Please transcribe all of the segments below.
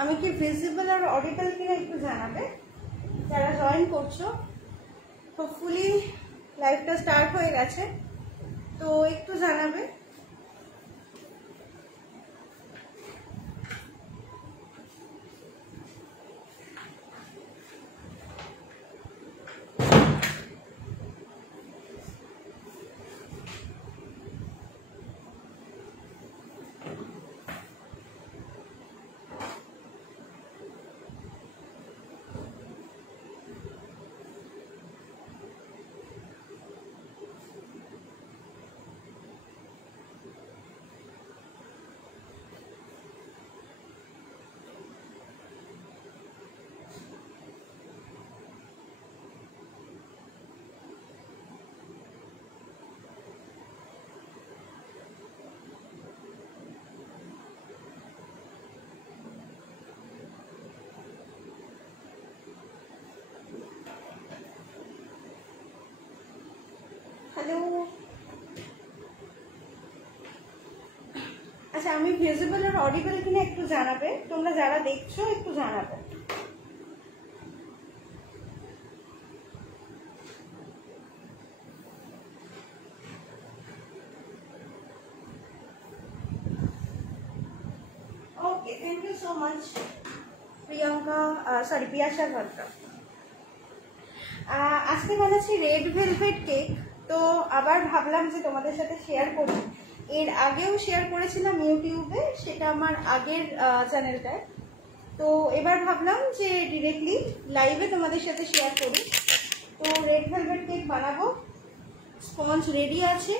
আমি কি ভিজিবল আর অডিবল কিনা একটু জানাবে যারা জয়েন করছো। হোপফুলি লাইভটা স্টার্ট হয়ে গেছে, তো একটু জানাবে। হ্যালো, আচ্ছা আমি ভিজিবল আর অডিবল কিনা একটু জানাবে, তোমরা যারা দেখছো একটু জানাবে। Okay, thank you so much Priyanka, sorry Piyasa Bhadra. আজকে বানাচ্ছি রেড ভেলভেট কেক। তো আবার ভাবলাম যে তোমাদের সাথে শেয়ার করি। এর আগেও শেয়ার করেছিলাম ইউটিউবে, সেটা আমার আগের চ্যানেলটায়। তো এবার ভাবলাম যে ডিরেক্টলি লাইভে তোমাদের সাথে শেয়ার করি। তো রেড ভেলভেট কেক বানাবো, স্পঞ্জ রেডি আছে।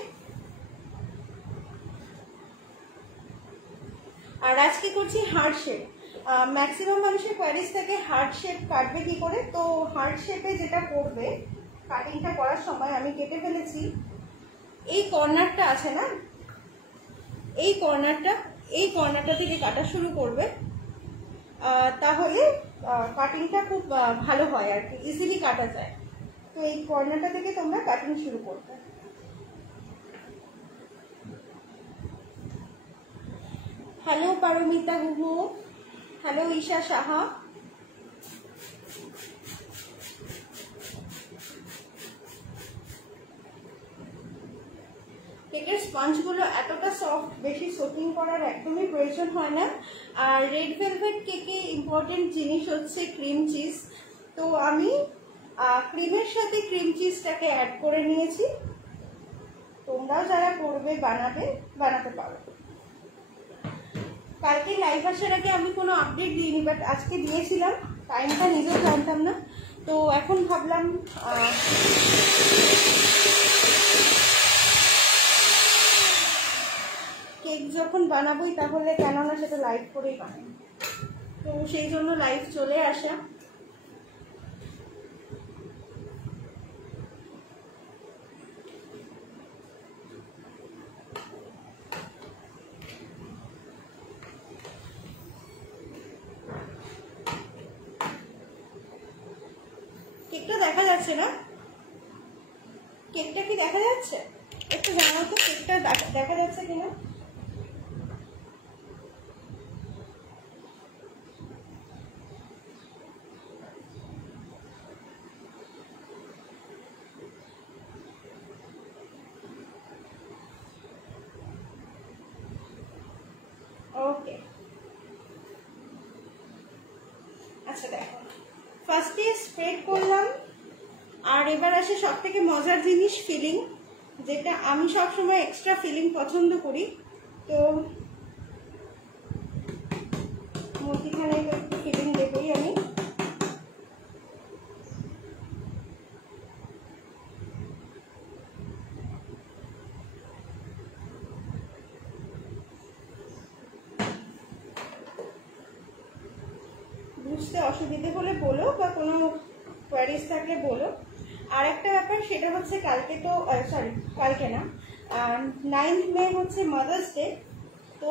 আর আজকে করছি হার্ট শেপ। ম্যাক্সিমাম মানুষের কোয়ারিজ থাকে হার্ট শেপ কাটবে কি করে। তো হার্ট শেপে যেটা করবে, কাটিংটা করার সময় আমি কেটে ফেলেছি এই কর্নারটা আছে না, এই কর্নারটা থেকে কাটা শুরু করবে, তাহলে কাটিংটা খুব ভালো হয় আর কি, ইজিলি কাটা যায়। তো এই কর্নারটা থেকে তোমরা কাটিং শুরু করবে। Hello Paramita Guha, hello Isha Saha. কেকের স্পঞ্জগুলো এতটা সফট, বেশি সোকিং করার একদমই প্রয়োজন হয় না। আর রেড ভেলভেট কেকে ইম্পর্টেন্ট জিনিস হচ্ছে ক্রিম চিজ। তো আমি ক্রিমের সাথে ক্রিম চিজটাকে অ্যাড করে নিয়েছি। তোমরাও যারা করবে বানাতে পারো। কালকে লাইভ আসার আগে আমি কোনো আপডেট দিইনি, বাট আজকে দিয়েছিলাম, টাইমটা নিজেও জানতাম না। তো এখন ভাবলাম কেক যখন বানাবোই তাহলে কেননা সেটা লাইভ করেই বানাই। তো সেই জন্য লাইভ চলে আসা। কেকটা দেখা যাচ্ছে না? কেকটা কি দেখা যাচ্ছে? একটু জানাও তো কেকটা দেখা যাচ্ছে কিনা। ফার্স্টে স্প্রেড করলাম। আর এবার আসে সব থেকে মজার জিনিস, ফিলিং, যেটা আমি সবসময় এক্সট্রা ফিলিং পছন্দ করি। তো মধ্যখানে একটু ফিলিং দেবই আমি। বুঝতে অসুবিধে হলে বলো, বা কোনো কোয়ারিজ থাকলে বলো। আর একটা ব্যাপার, সেটা হচ্ছে কালকে তো কালকে না, 9th মে হচ্ছে মাদার্স ডে। তো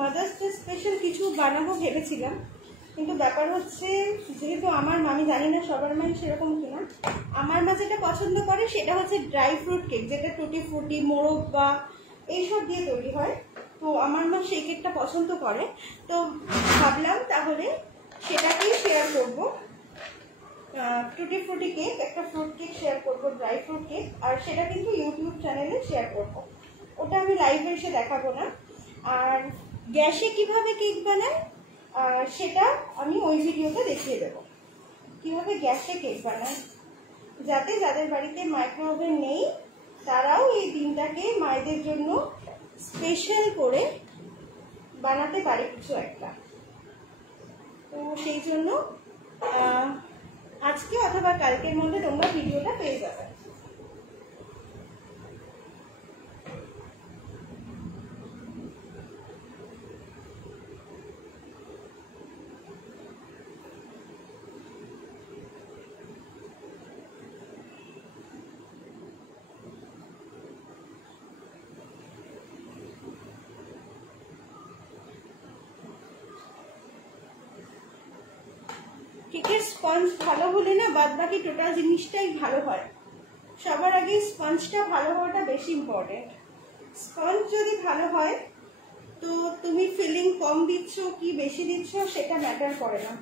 মাদার্স ডে স্পেশাল কিছু বানাবো ভেবেছিলাম, কিন্তু ব্যাপার হচ্ছে যেহেতু আমার মা, আমি জানি না সবার মাই সেরকম কিনা, আমার মা যেটা পছন্দ করে সেটা হচ্ছে ড্রাই ফ্রুট কেক, যেটা টুটি ফ্রুটি, মোরগ বা এইসব দিয়ে তৈরি হয়। তো আমার মা সেই কেকটা পছন্দ করে। তো ভাবলাম তাহলে সেটাকেই শেয়ার করবো। টুটি ফ্রুটি কেক, একটা ফ্রুট কেক শেয়ার করবো, ড্রাই ফ্রুট কেক। আর সেটা কিন্তু ইউটিউব চ্যানেলে শেয়ার করবো, ওটা আমি লাইভে এসে দেখাবো না। আর গ্যাসে কিভাবে কেক বানায় সেটা আমি ওই ভিডিওতে দেখিয়ে দেবো, কিভাবে গ্যাসে কেক বানায়, যাতে যাদের বাড়িতে মাইক্রোওভেন নেই তারাও এই দিনটাকে মায়েদের জন্য স্পেশাল করে বানাতে পারে কিছু একটা। তো সেই জন্য আজকে অথবা কালকের মধ্যে তোমরা ভিডিওটা পেয়ে যাবে। কেকের স্পঞ্জ ভালো হলে না বাদ বাকি টোটাল জিনিসটাই ভালো হয়। সবার আগে স্পঞ্জটা ভালো হওয়াটা বেশি ইম্পর্টেন্ট। স্পঞ্জ যদি ভালো হয় তো তুমি ফিলিং কম দিচ্ছ কি বেশি দিচ্ছ সেটা ম্যাটার করে না,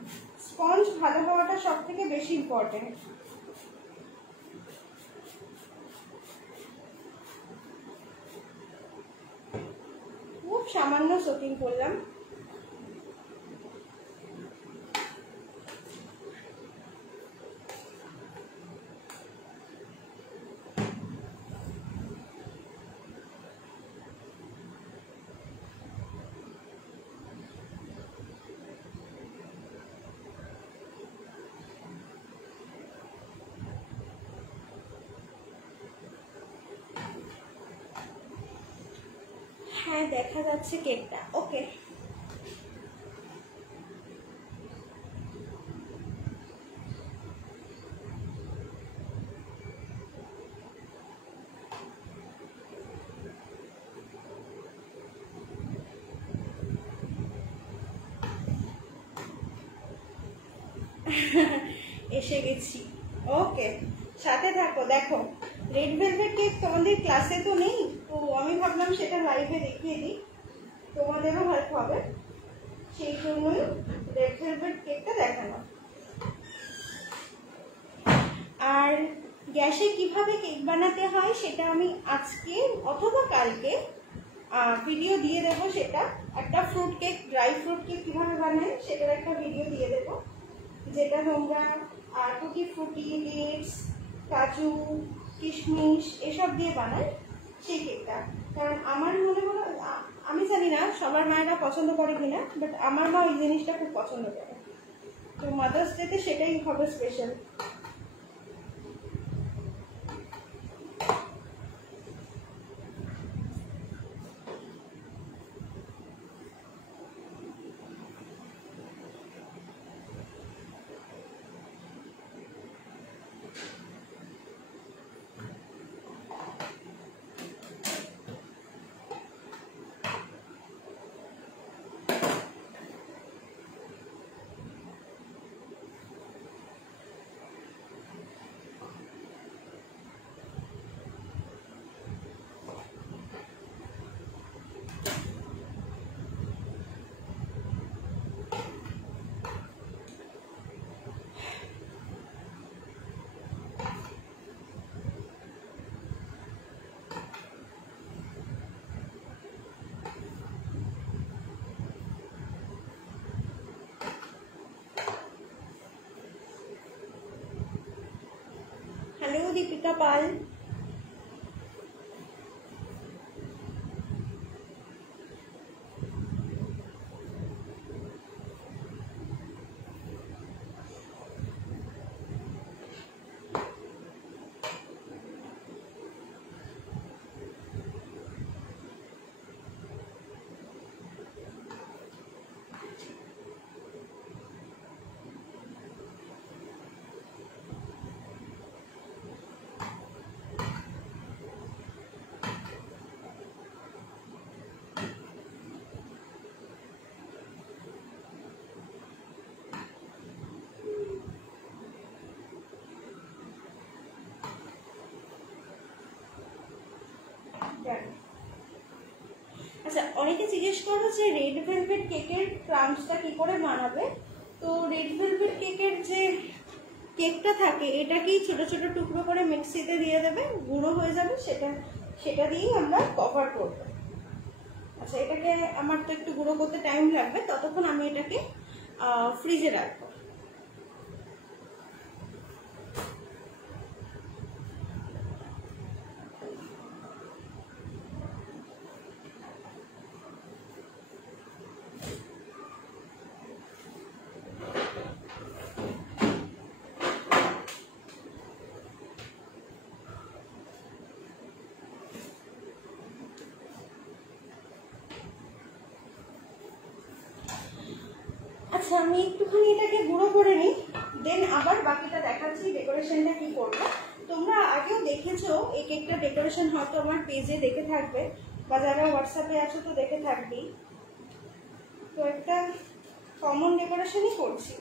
স্পঞ্জ ভালো হওয়াটা সব থেকে বেশি ইম্পর্টেন্ট। খুব সামান্য সোকিং করলাম। হ্যাঁ, দেখা যাচ্ছে কেকটা। ওকে, এসে গেছি। ওকে, সাথে থাকো। দেখো, রেড ভেলভেট কেক তোমাদের ক্লাসে তো নেই, তো আমি ভাবলাম সেটা লাইভে দেখিয়ে দিই, তোমাদেরও হেল্প হবে, সেই জন্যই রেড ভেলভেট কেকটা দেখানো। আর গ্যাসে কিভাবে কেক বানাতে হয় সেটা আমি আজকে অথবা কালকে ভিডিও দিয়ে দেবো। সেটা একটা fruit cake, dry fruit cake কিভাবে বানায় সেটার একটা ভিডিও দিয়ে দেবো, যেটা তোমরা টুটি ফ্রুটি, ডেটস, কাজু, কিশমিশ এসব দিয়ে বানায় সেই কেকটা। কারণ আমার মনে হলো, আমি জানি না সবার মায়েরা পছন্দ করে কিনা, বাট আমার মা ওই জিনিসটা খুব পছন্দ করে। তো মাদার্স ডেতে সেটাই হবে স্পেশাল। দীপিকা পাল। আচ্ছা, অনেকে জিজ্ঞেস করো যে রেড ভেলভেট কেকের ক্রাম্বসটা কি করে বানাবে। তো রেড ভেলভেট কেকের যে কেকটা থাকে এটাকেই ছোট ছোট টুকরো করে মিক্সিতে দিয়ে দেবে, গুঁড়ো হয়ে যাবে, সেটা দিয়েই আমরা কভার করবো। আচ্ছা, এটাকে আমার তো একটু গুঁড়ো করতে টাইম লাগবে, ততক্ষণ আমি এটাকে ফ্রিজে রাখবো। আচ্ছা, আমি একটুখানি এটাকে গুঁড়ো করে নিই, দেন আবার বাকিটা দেখাচ্ছি ডেকোরেশনটা কি করবো। তোমরা আগেও দেখেছো এই কেকটা ডেকোরেশন, হয়তো আমার পেজে দেখে থাকবে বা যারা হোয়াটসঅ্যাপে আছো তো দেখে থাকবেই। তো একটা কমন ডেকোরেশনই করছি।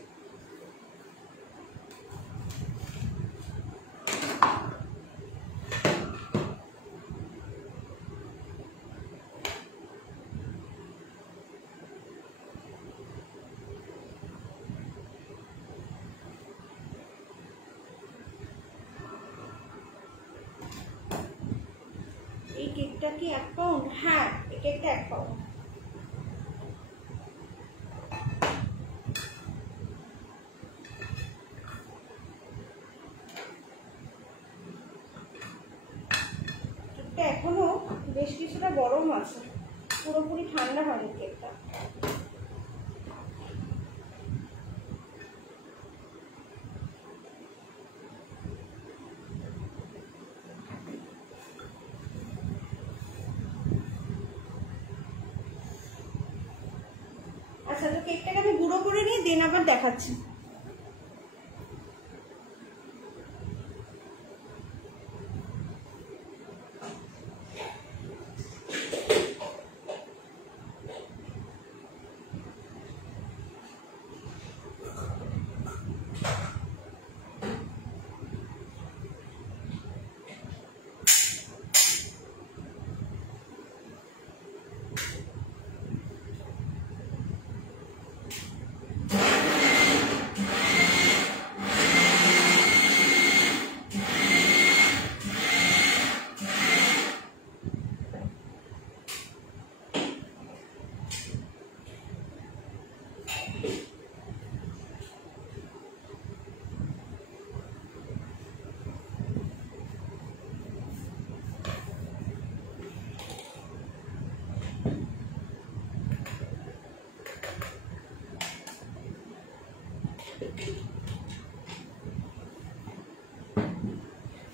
এই কেকটা কি 1 পাউন্ড? হ্যাঁ, এই কেকটা 1 পাউন্ড। কেকটা এখনো বেশ কিছুটা গরম আছে, পুরোপুরি ঠান্ডা হয়নি কেকটা। আচ্ছা, তো কেকটাকে আমি গুঁড়ো করে নিয়ে দেন আবার দেখাচ্ছি।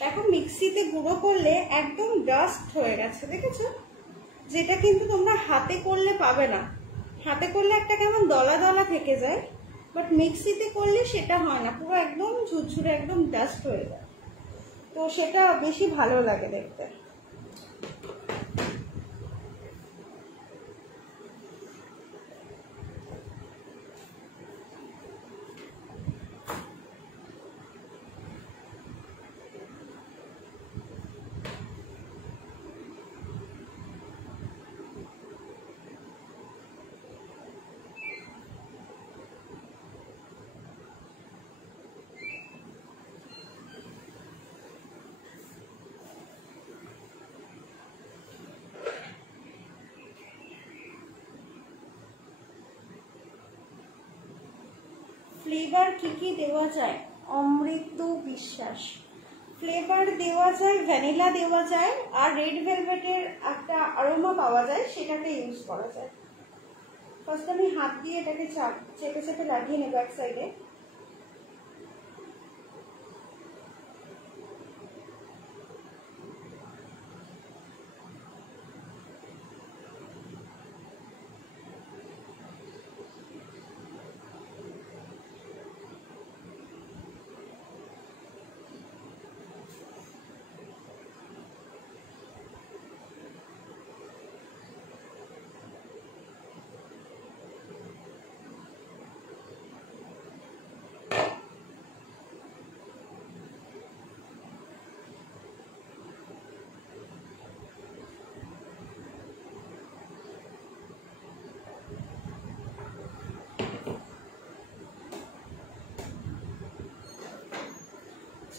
দেখো, মিক্সিতে গুঁড়ো করলে একদম ডাস্ট হয়ে গেছে, দেখেছো? যেটা কিন্তু তোমরা হাতে করলে পাবে না। হাতে করলে একটা কেমন দলা দলা থেকে যায়, বাট মিক্সিতে করলে সেটা হয় না, পুরো একদম ঝুরঝুরে একদম ডাস্ট হয়ে যায়। তো সেটা বেশি ভালো লাগে দেখতে। ফ্লেভার কি কি দেওয়া যায়? অমৃত বিশ্বাস। ফ্লেভার দেওয়া যায়, ভ্যানিলা দেওয়া যায়, আর রেড ভেলভেটের একটা অ্যারোমা পাওয়া যায়, সেটাকে ইউজ করা যায়। ফার্স্ট আমি হাত দিয়ে এটাকে চেপে চেপে লাগিয়ে নেব এক সাইডে।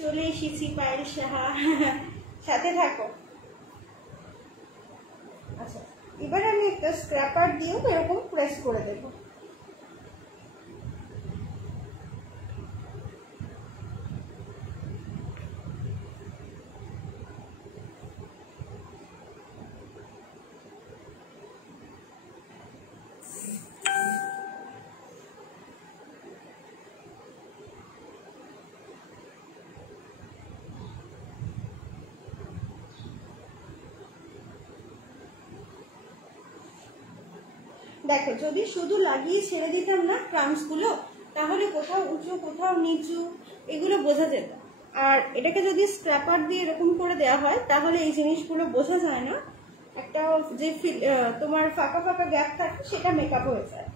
চলে এসেছি পায়েল সাহা, সাথে থাকো। আচ্ছা, এবার আমি একটা স্ক্র্যাপার দিয়েও এরকম প্রেস করে দেবো। দেখো, যদি শুধু লাগিয়ে ছেড়ে দিতাম না ক্রামসগুলো, তাহলে কোথাও উঁচু কোথাও নিচু এগুলো বোঝা যেত। আর এটাকে যদি স্ক্র্যাপার দিয়ে এরকম করে দেওয়া হয়, তাহলে এই জিনিসগুলো বোঝা যায় না। একটা যে তোমার ফাঁকা ফাঁকা গ্যাপ থাকে, সেটা মেকআপ হয়ে যায়।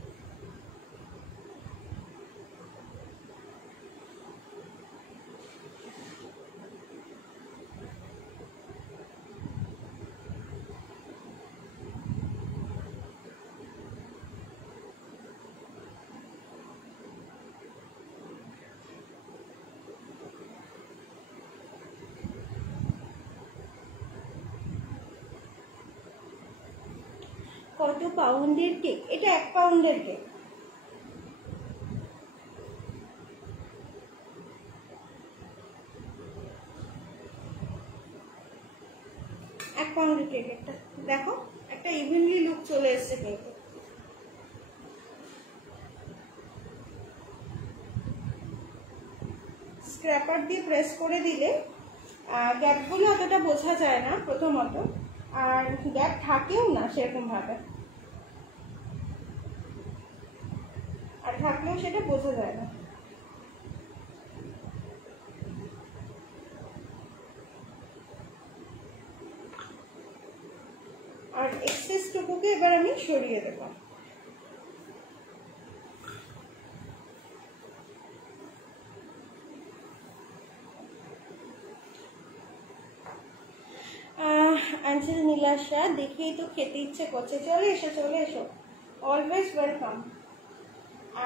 কত পাউন্ডের কেক? এটা 1 পাউন্ডের কেক। এক পাউন্ডের কেক একটা। দেখো, একটা ইভেনলি লুক চলে এসছে কেকে। স্ক্র্যাপার দিয়ে প্রেস করে দিলে গ্যাপগুলো অতটা বোঝা যায় না প্রথমত, আর গ্যাপ থাকেও না সেরকম ভাবে, আর থাকলেও সেটা বোঝা যায় না। আর এক্সেস টুকুকে এবার আমি সরিয়ে দেবো। আঞ্চল নীলাশা, দেখেই তো খেতে ইচ্ছে করছে। চলে এসো, চলে এসো, অলওয়েজ ওয়েলকাম।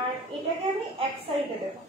আর এটাকে আমি এক সাইডে দেবো।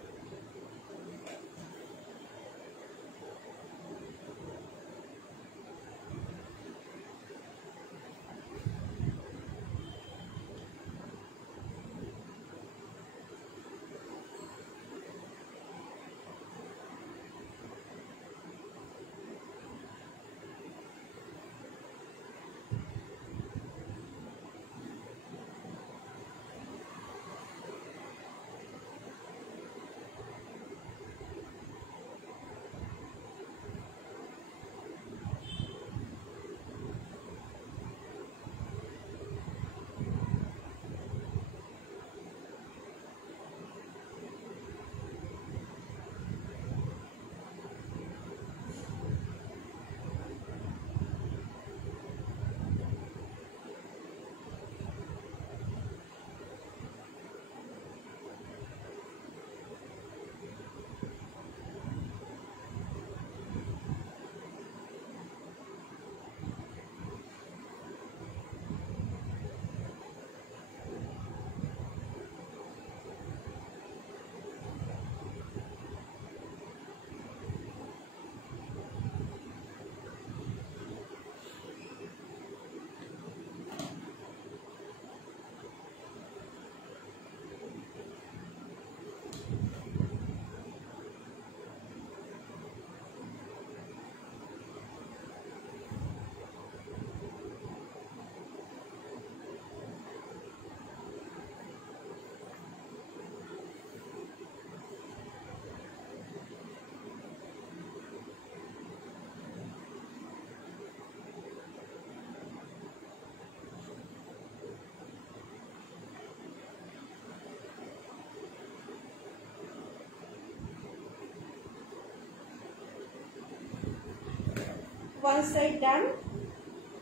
ওয়ান সাইড ডান।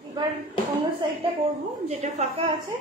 এবার অন্য সাইডটা করব, যেটা ফাঁকা আছে।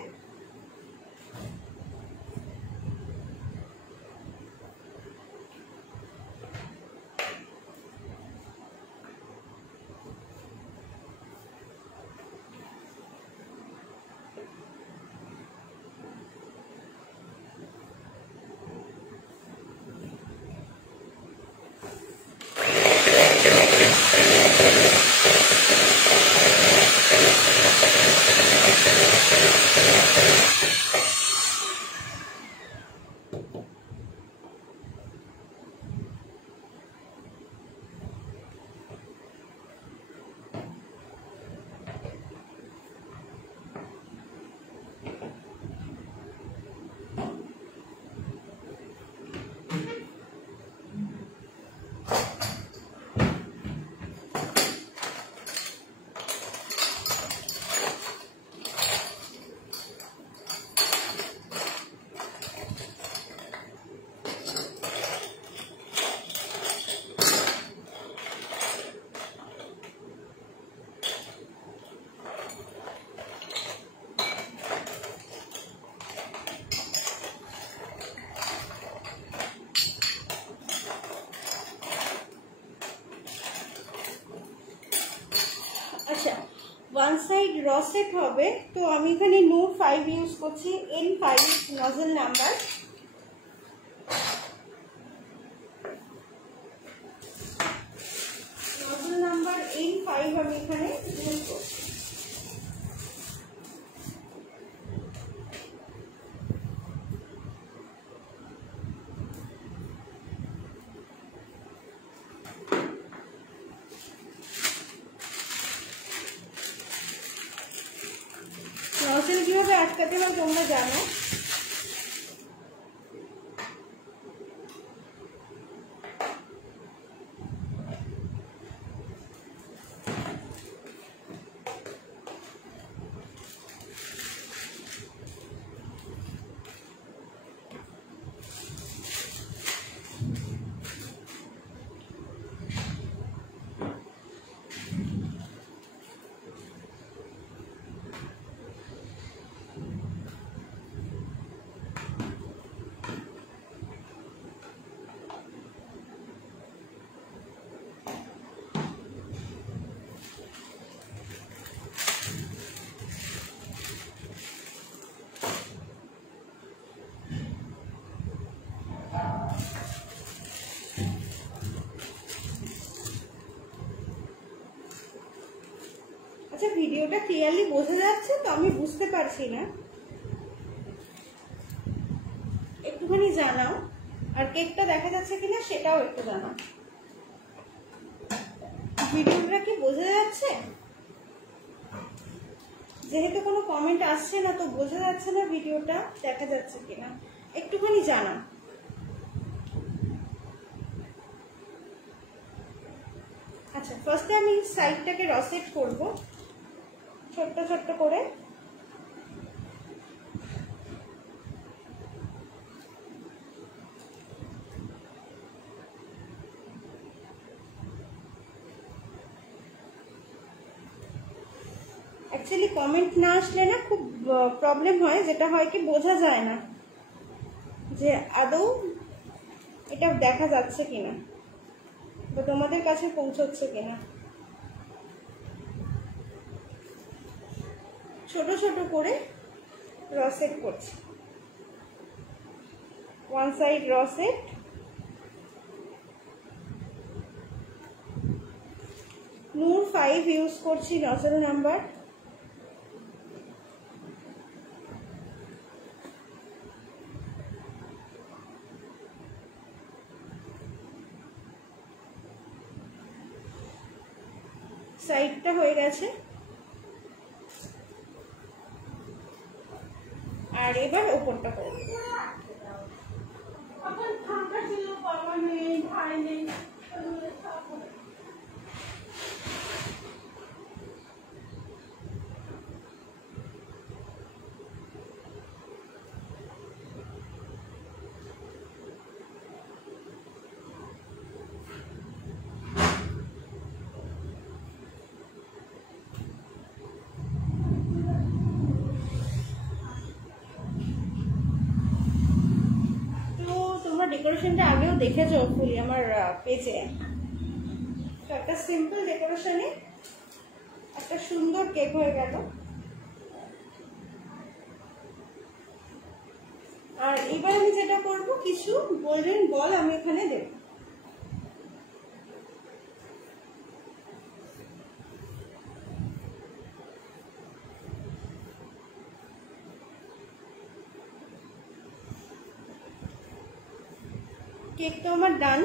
আচ্ছা, ওয়ান সাইড র সেট হবে, তো আমি এখানে নূর 5 ইউজ করছি, N5 nozzle number. Nozzle number N5 আমি এখানে ইউজ করছি। নজল কিভাবে আটকাতে হয় তোমরা জানো। আচ্ছা, ভিডিওটা ক্লিয়ারলি বোঝা যাচ্ছে তো? আমি বুঝতে পারছি না, একটুখানি জানাও। আর কেকটা দেখা যাচ্ছে কিনা সেটাও একটু জানাও। ভিডিওটা কি বোঝা যাচ্ছে? যেহেতু কোনো কমেন্ট আসছে না, তো বোঝা যাচ্ছে না ভিডিওটা দেখা যাচ্ছে কিনা, একটুখানি জানাও। আচ্ছা, ফার্স্টে আমি সাইডটাকে রসেট করব ছোট্ট ছোট্ট করে। অ্যাকচুয়ালি কমেন্ট না আসলে না খুব প্রবলেম হয়, যেটা হয় কি বোঝা যায় না যে আদৌ এটা দেখা যাচ্ছে কিনা বা তোমাদের কাছে পৌঁছচ্ছে কিনা। ছোট ছোট করে রসেট করছি, ওয়ান সাইড রসেট। নূর 5 ইউজ করছি নজল নাম্বার। সাইডটা হয়ে গেছে, আর এবার উপরটা করব। ডেকোরেশনটা আগেও দেখেছো ফুলি আমার পেজে। তো একটা সিম্পল ডেকোরেশনে একটা সুন্দর কেক হয়ে গেল। আর এবার আমি যেটা করব, কিছু গোল্ডেন বল আমি এখানে দেব। কেক তো আমার ডান।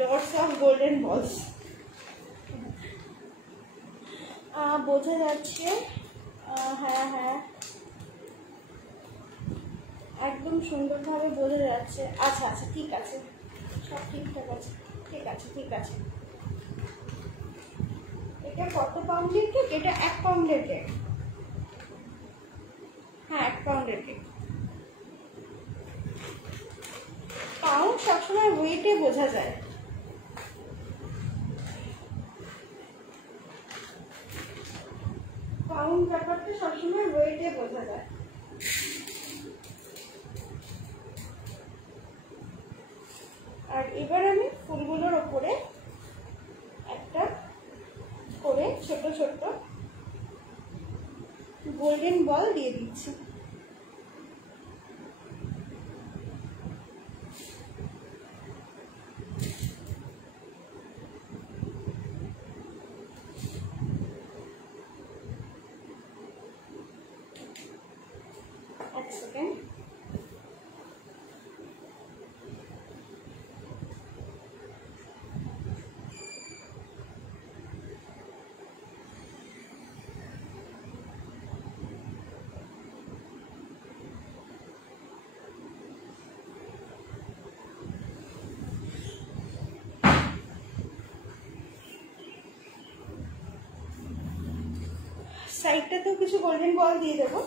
লটস অফ গোল্ডেন বলস বোঝা যাচ্ছে। হ্যাঁ হ্যাঁ, একদম সুন্দরভাবে বোঝা যাচ্ছে। আচ্ছা আচ্ছা, ঠিক আছে, সব ঠিকঠাক আছে। ঠিক আছে ঠিক আছে। এটা কত পাউন্ডের কেক? এটা 1 পাউন্ডের কেক। হ্যাঁ, 1 পাউন্ডের কেক। পাউন্ড সবসময় ওয়েটে বোঝা যায়। পাউন্ড ব্যাপারটা সবসময় ওয়েটে বোঝা যায়। আর এবার আমি ফুলগুলোর ওপরে একটা করে ছোট ছোট গোল্ডেন বল দিয়ে দিচ্ছি। এক সেকেন্ড। সাইডটাতেও কিছু গোল্ডেন বল দিয়ে দেবো।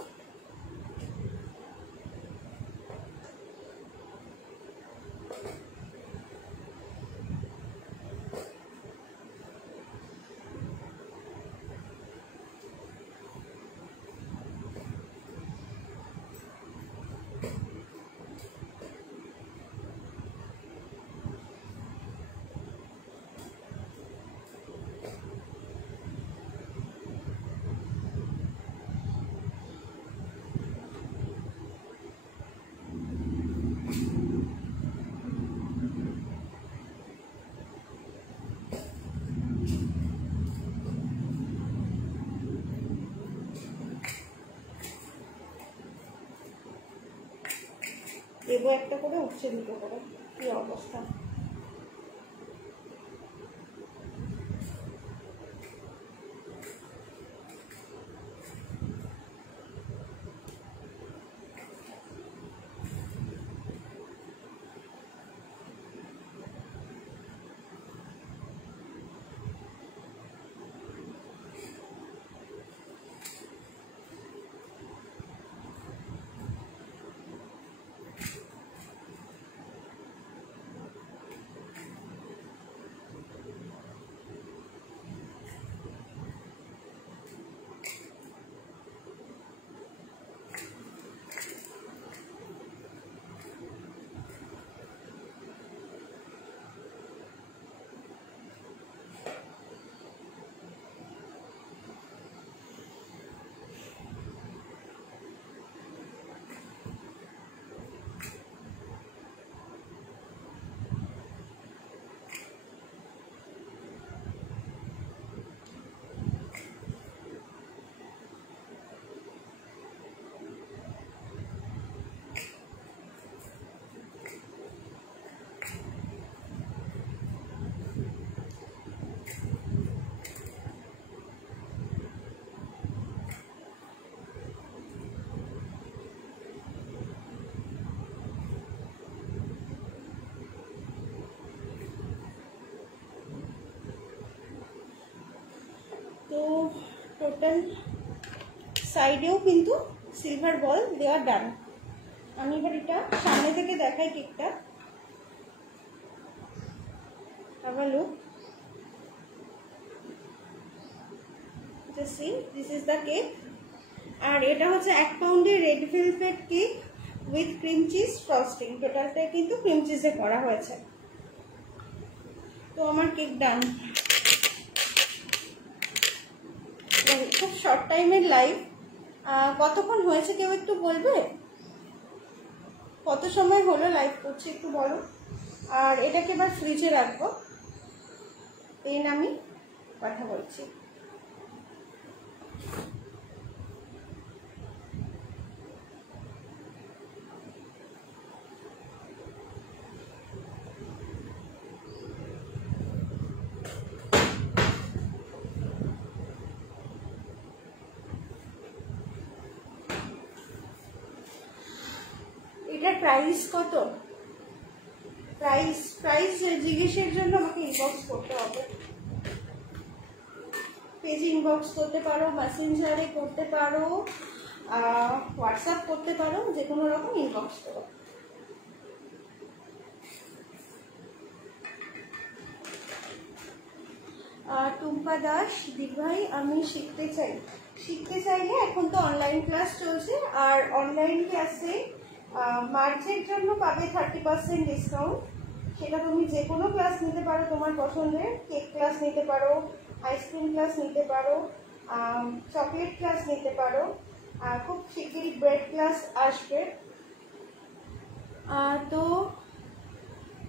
দেবো একটা করে, উঠছে দুটো করে। কি অবস্থা! টোটাল সাইডেও কিন্তু সিলভার বল দেওয়া ডান। আমি এবার এটা সামনে থেকে দেখাই কেকটা। আবার look, just see, this is the cake. আর এটা হচ্ছে 1 পাউন্ডের red velvet cake with cream cheese frosting. টোটালটা কিন্তু ক্রিম চিজে করা হয়েছে। তো আমার কেক ডান। খুব শর্ট টাইমের লাইভ। কতক্ষণ হয়েছে কেউ একটু বলবে? কত সময় হলো লাইভ করছে একটু বলো। আর এটাকে এবার ফ্রিজে রাখবো, দেন আমি কথা বলছি। এটার প্রাইস কত? প্রাইস জিজ্ঞেসের জন্য আমাকে ইনবক্স করতে হবে। পেজ ইনবক্স করতে পারো, মেসেঞ্জারে করতে পারো, হোয়াটসঅ্যাপ করতে পারো, যে কোনো রকম ইনবক্স করো। টুম্পা দাস, দিভাই আমি শিখতে চাইলে এখন তো অনলাইন ক্লাস চলছে। আর অনলাইন ক্লাসে মার্চের জন্য পাবে 30% ডিসকাউন্ট। সেটা তুমি যে কোনো ক্লাস নিতে পারো তোমার পছন্দের। কেক ক্লাস নিতে পারো, আইসক্রিম ক্লাস নিতে পারো, চকলেট ক্লাস নিতে পারো। খুব শিগগিরই ব্রেড ক্লাস আসবে। তো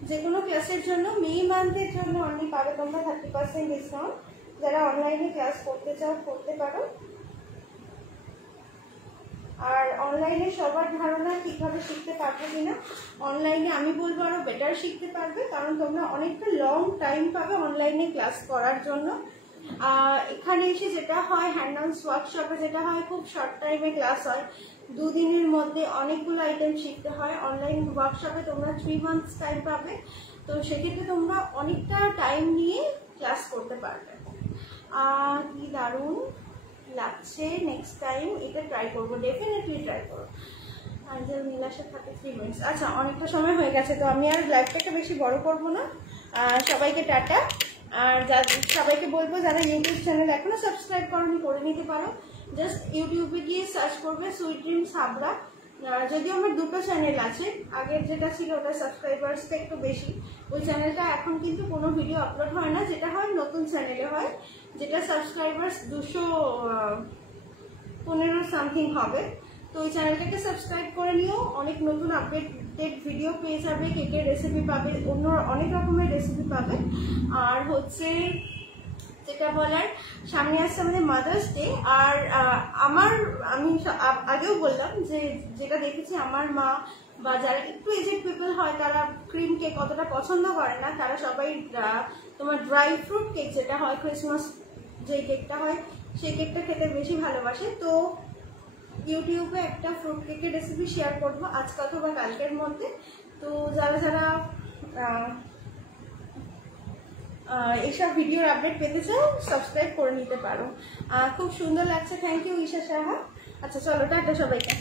যে কোনো ক্লাসের জন্য মে মান্থের জন্য অনলি পাবে তোমরা 30% ডিসকাউন্ট। যারা অনলাইনে ক্লাস করতে চাও করতে পারো। আর অনলাইনে সবার ধারণা ঠিকভাবে শিখতে পারবে কিনা, অনলাইনে আমি বলবো আরো বেটার শিখতে পারবে, কারণ তোমরা অনেকটা লং টাইম পাবে অনলাইনে ক্লাস করার জন্য। এখানে এসে যেটা হয়, হ্যান্ডলস ওয়ার্কশপে যেটা হয়, খুব শর্ট টাইমে ক্লাস হয়, 2 দিনের মধ্যে অনেকগুলো আইটেম শিখতে হয়। অনলাইন ওয়ার্কশপে তোমরা 3 মান্থস টাইম পাবে। তো সেক্ষেত্রে তোমরা অনেকটা টাইম নিয়ে ক্লাস করতে পারবে। কি দারুণ লাগছে, নেক্সট টাইম এটা ট্রাই করবো, ডেফিনেটলি ট্রাই করবো। আঞ্জল নীলাশা 33 মিনিটস। আচ্ছা, অনেকটা সময় হয়ে গেছে, তো আমি আর লাইভটাকে বেশি বড় করবো না। সবাইকে টাটা। আর সবাইকে বলবো যারা ইউটিউব চ্যানেল এখনো সাবস্ক্রাইব করনি করে নিতে পারো। জাস্ট ইউটিউবে গিয়ে সার্চ করবে সুইট ড্রিমস হাবড়া। যদিও আমার 2টো চ্যানেল আছে, আগের যেটা ছিল ওটা সাবস্ক্রাইবার্সটা একটু বেশি। ওই চ্যানেলটা এখন কিন্তু কোনো ভিডিও আপলোড হয় না, যেটা হয় নতুন চ্যানেলে হয়, যেটা সাবস্ক্রাইবার্স 215 সামথিং হবে। তো ওই চ্যানেলটাকে সাবস্ক্রাইব করে নিও, অনেক নতুন আপডেটেড ভিডিও পেয়ে যাবে, কেকের রেসিপি পাবে, অন্য অনেক রকমের রেসিপি পাবে। আর হচ্ছে যেটা বলার, সামনে আসছে আমাদের মাদার্স ডে। আর আমি আগেও বললাম যে যেটা দেখেছি আমার মা বা যারা একটু এজেড পিপল হয় তারা ক্রিম কেক অতটা পছন্দ করে না, তারা সবাই তোমার ড্রাই ফ্রুট কেক যেটা হয়, ক্রিসমাস যে কেকটা হয় সেই কেকটা খেতে বেশি ভালোবাসে। তো ইউটিউবে একটা ফ্রুট কেকের রেসিপি শেয়ার করবো আজকে অথবা কালকের মধ্যে। তো যারা এইসব ভিডিওর আপডেট পেতে চাও সাবস্ক্রাইব করে নিতে পারো। খুব সুন্দর লাগছে, থ্যাংক ইউ ঈশা সাহা। আচ্ছা চলো, টাটা সবাইকে।